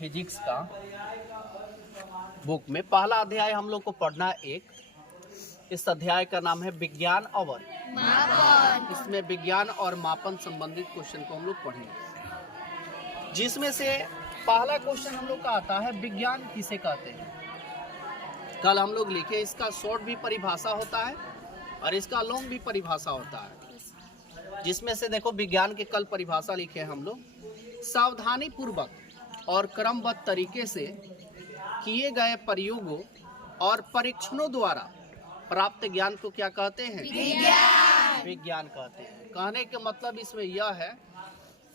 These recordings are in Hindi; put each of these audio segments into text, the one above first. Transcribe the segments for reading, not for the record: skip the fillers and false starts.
फिजिक्स का बुक में पहला अध्याय हम लोग को पढ़ना है एक। इस अध्याय का नाम है विज्ञान और मापन। इसमें विज्ञान और मापन संबंधित क्वेश्चन को हम लोग पढ़ेंगे, जिसमें से पहला क्वेश्चन हम लोग का आता है विज्ञान किसे कहते हैं। कल हम लोग लिखे इसका शॉर्ट भी परिभाषा होता है और इसका लॉन्ग भी परिभाषा होता है। जिसमें से देखो विज्ञान के कल परिभाषा लिखे हैं हम लोग, सावधानी पूर्वक और क्रमबद्ध तरीके से किए गए प्रयोगों और परीक्षणों द्वारा प्राप्त ज्ञान को क्या कहते हैं? विज्ञान कहते हैं। कहने का मतलब इसमें यह है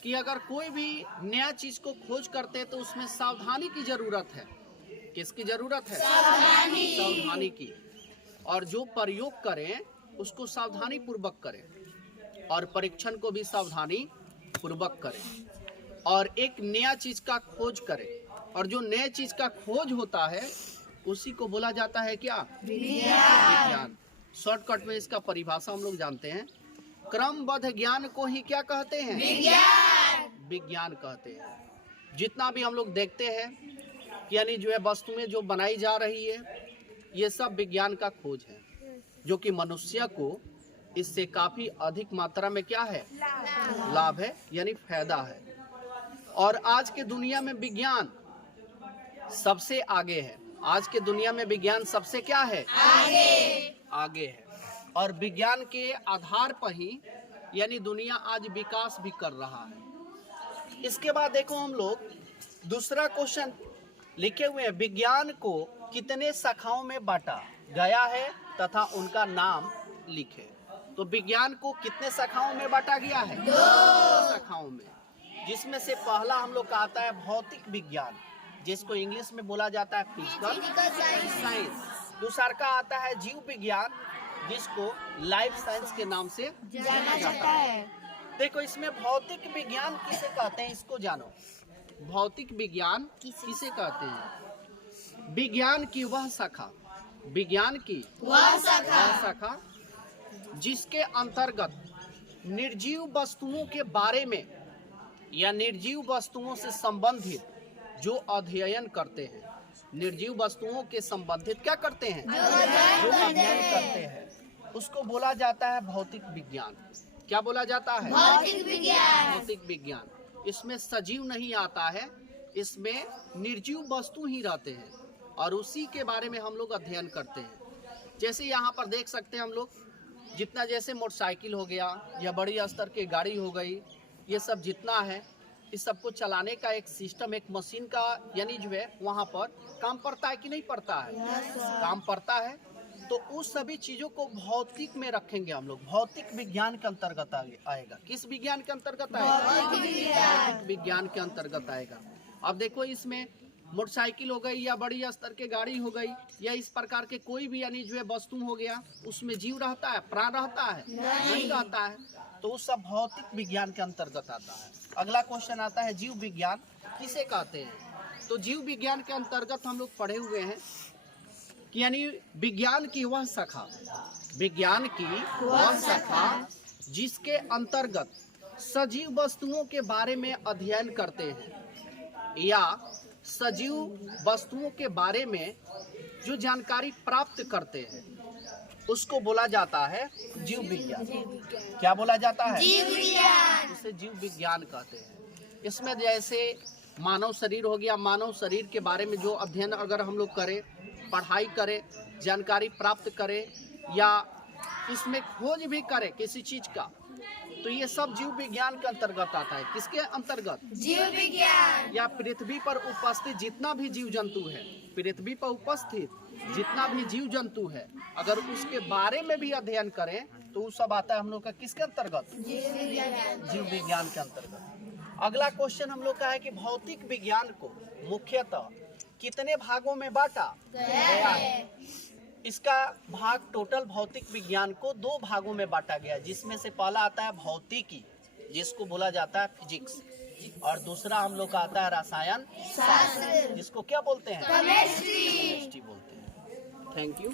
कि अगर कोई भी नया चीज को खोज करते हैं तो उसमें सावधानी की जरूरत है। किसकी जरूरत है? सावधानी की। और जो प्रयोग करें उसको सावधानी पूर्वक करें और परीक्षण को भी सावधानी पूर्वक करें और एक नया चीज का खोज करें। और जो नए चीज का खोज होता है उसी को बोला जाता है क्या? विज्ञान। शॉर्टकट में इसका परिभाषा हम लोग जानते हैं, क्रमबद्ध ज्ञान को ही क्या कहते हैं? विज्ञान कहते हैं। जितना भी हम लोग देखते हैं यानी जो है वस्तुएं जो बनाई जा रही है ये सब विज्ञान का खोज है, जो कि मनुष्य को इससे काफी अधिक मात्रा में क्या है? लाभ है, यानी फायदा है। और आज के दुनिया में विज्ञान सबसे आगे है। आज के दुनिया में विज्ञान सबसे क्या है? आगे है। और विज्ञान के आधार पर ही यानी दुनिया आज विकास भी कर रहा है। इसके बाद देखो हम लोग दूसरा क्वेश्चन लिखे हुए हैं, विज्ञान को कितने शाखाओं में बांटा गया है तथा उनका नाम लिखे। तो विज्ञान को कितने शाखाओं में बांटा गया है? 2 शाखाओं में, जिसमें से पहला हम लोग का आता है भौतिक विज्ञान, जिसको इंग्लिश में बोला जाता है फिजिकल साइंस। दूसरा का आता है जीव विज्ञान, जिसको लाइफ साइंस के नाम से जाना जाता है। देखो इसमें भौतिक विज्ञान किसे कहते हैं इसको जानो। भौतिक विज्ञान किसे कहते हैं? विज्ञान की वह शाखा, विज्ञान की वह शाखा जिसके अंतर्गत निर्जीव वस्तुओं के बारे में या निर्जीव वस्तुओं से संबंधित जो अध्ययन करते हैं। निर्जीव वस्तुओं के संबंधित क्या करते हैं? जो अध्ययन करते हैं उसको बोला जाता है भौतिक विज्ञान। क्या बोला जाता है? भौतिक विज्ञान। इसमें सजीव नहीं आता है, इसमें निर्जीव वस्तु ही रहते हैं और उसी के बारे में हम लोग अध्ययन करते हैं। जैसे यहाँ पर देख सकते हैं हम लोग, जितना जैसे मोटरसाइकिल हो गया या बड़ी स्तर की गाड़ी हो गई, ये सब जितना है इस सबको चलाने का एक सिस्टम, एक मशीन का यानी जो है वहाँ पर काम पड़ता है कि नहीं पड़ता है? काम पड़ता है। तो उस सभी चीजों को भौतिक में रखेंगे हम लोग, भौतिक विज्ञान के अंतर्गत आएगा। किस विज्ञान के अंतर्गत आएगा? भौतिक विज्ञान के अंतर्गत आएगा। अब देखो इसमें मोटरसाइकिल हो गई या बड़ी स्तर की गाड़ी हो गई या इस प्रकार के कोई भी यानी जो है वस्तु हो गया, उसमें जीव रहता है? प्राण रहता है? नहीं रहता है। तो उस सब भौतिक विज्ञान के अंतर्गत आता है। अगला क्वेश्चन आता है जीव विज्ञान किसे कहते हैं। तो जीव विज्ञान के अंतर्गत हम लोग पढ़े हुए हैं कि यानी विज्ञान की वह शाखा, विज्ञान की वह शाखा जिसके अंतर्गत सजीव वस्तुओं के बारे में अध्ययन करते हैं या सजीव वस्तुओं के बारे में जो जानकारी प्राप्त करते हैं उसको बोला जाता है जीव विज्ञान। क्या बोला जाता है? जीव विज्ञान। इसे जीव विज्ञान कहते हैं। इसमें जैसे मानव शरीर हो गया, मानव शरीर के बारे में जो अध्ययन अगर हम लोग करें, पढ़ाई करें, जानकारी प्राप्त करें या इसमें खोज भी करें किसी चीज का, तो ये सब जीव विज्ञान के अंतर्गत आता है। किसके अंतर्गत? जीव विज्ञान। या पृथ्वी पर उपस्थित जितना भी जीव जंतु है, पृथ्वी पर उपस्थित जितना भी जीव जंतु है, अगर उसके बारे में भी अध्ययन करें तो वो सब आता है हम लोग का किसके अंतर्गत? जीव विज्ञान के अंतर्गत। अगला क्वेश्चन हम लोग का है कि भौतिक विज्ञान को मुख्यतः कितने भागों में बांटा गया है। इसका भाग टोटल भौतिक विज्ञान को 2 भागों में बांटा गया, जिसमें से पहला आता है भौतिकी, जिसको बोला जाता है फिजिक्स, और दूसरा हम लोग का आता है रसायन शास्त्र, जिसको क्या बोलते हैं? केमिस्ट्री बोलते हैं। Thank you.